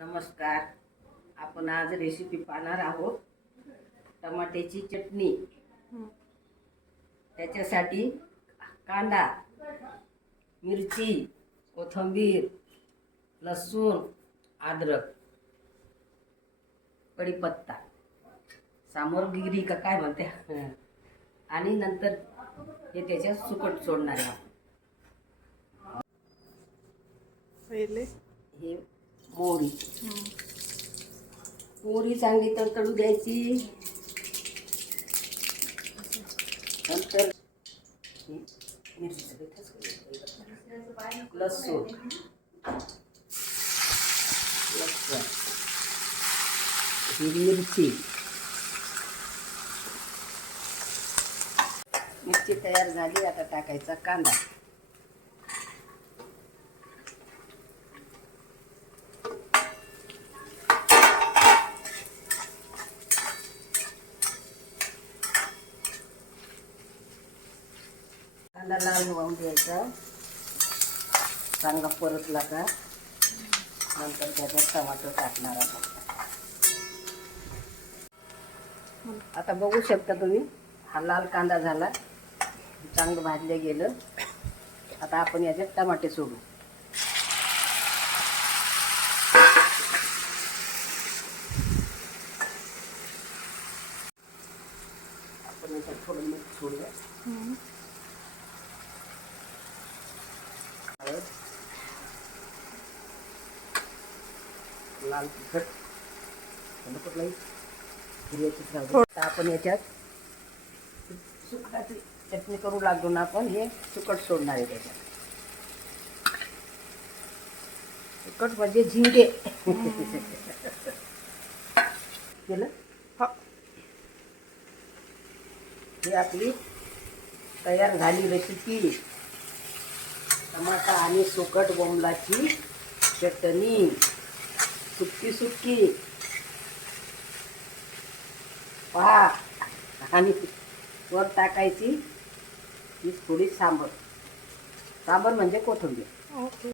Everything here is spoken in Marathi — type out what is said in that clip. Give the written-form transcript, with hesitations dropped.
नमस्कार. आपण आज रेसिपी पाहणार आहोत टमाट्याची चटणी. त्याच्यासाठी कांदा, मिरची, कोथिंबीर, लसूण, अद्रक, कढीपत्ता, सामग्री का काय म्हणते आणि नंतर हे त्याच्यात सुकट सोडणार आहे. पहिले हे मोहरी मोहरी चांगली तडतडू द्यायची. नंतर लसूण ही मिरची तयार झाली. आता टाकायचा कांदा. कांदा लाल वाहून द्यायचा. चांगला परतला का नंतर त्याच्यात टमाटर टाकणार आहोत. आता बघू शकता तुम्ही, हा लाल कांदा झाला, चांगलं भाजलं गेलं. आता आपण याच्यात टमाटे सोडू. आपण याच्यात थोडं मीठ सोडूया. लाल तिखट आता आपण याच्यात सुकटाची चटणी करू लागलो ना. आपण हे सुकट सोडणार आहे त्याच्यात. सुकट म्हणजे झिंगे केलं. ही आपली तयार झाली रेसिपी. टमाटा आणि सुकट बोंबलाची चटणी, सुक्की सुक्की पहा. आणि वर टाकायची ही थोडी सांबर. सांबर म्हणजे कोथिंबीर.